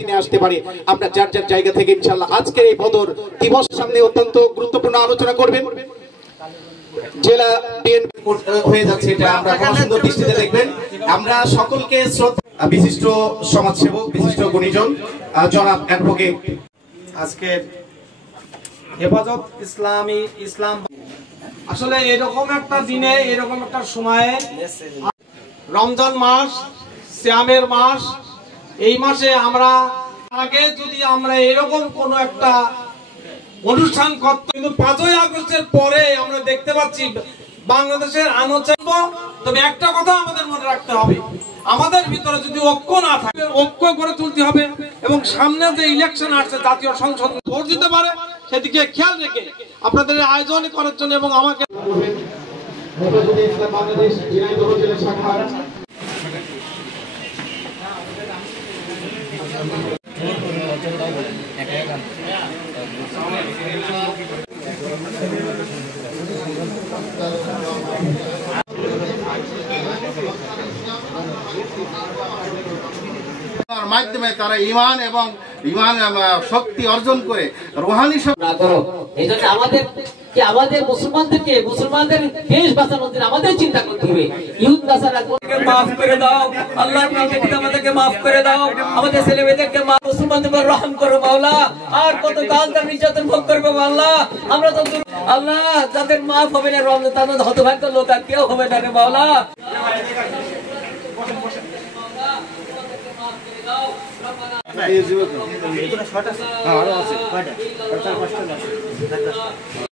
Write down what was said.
দিনে আসতে পারে। আমরা যার যার জায়গা থেকে ইনশাআল্লাহ আজকের এই বদর দিবস সামনে অত্যন্ত গুরুত্বপূর্ণ আলোচনা করবেন। জেলা বিএনপি হয়ে যাচ্ছে, এটা আমরা কোন সুন্দর দৃষ্টিতে দেখবেন। আমরা সকলকে শ্রদ্ধা বিশিষ্ট সমাজসেবক, বিশিষ্ট গুণীজন জনাব অ্যাডভোকেট আজকে হেফাজত ইসলাম আসলে এরকম একটা দিনে, এরকম একটা সময়ে, রমজান মাস, সিয়ামের মাস, এই মাসে আমরা আগে যদি আমরা এরকম কোন একটা অনুষ্ঠান করত, কিন্তু 5ই আগস্টের পরে আমরা দেখতে পাচ্ছি বাংলাদেশের আলোচনা। তবে একটা কথা আমাদের মনে রাখতে হবে, আমাদের ভিতরে যদি ঐক্য না থাকে, ঐক্য গড়ে তুলতে হবে এবং সামনে যে ইলেকশন আসছে জাতীয় সংসদ ভোট দিতে পারে সেদিকে খেয়াল রেখে আপনাদের আয়োজন করার জন্য এবং আমাকে বাংলাদেশ ঝিনাইদহ জেলা শাখার মাধ্যমে তারা ঈমান এবং ঈমান শক্তি অর্জন করে রুহানি শক্তি। এইজন্য আমাদের মুসলমানদের দেশ বাঁচানোর জন্য আমাদের চিন্তা করতে হবে। ইহুদ নাসারাকে মাফ করে দাও আল্লাহ, আমাদেরকে মাফ করে দাও, আমাদের ছেলেমেয়েদেরকে মুসলমানদের উপর রহম করো মাওলা। আর কত কাল তার নির্যাতন ভোগ করবে আল্লাহ, আমরা তো আল্লাহ যাদের মাফ হবে না রমজান তাদের হতভাগ্য লোক আর কেউ হবে না রে মাওলা।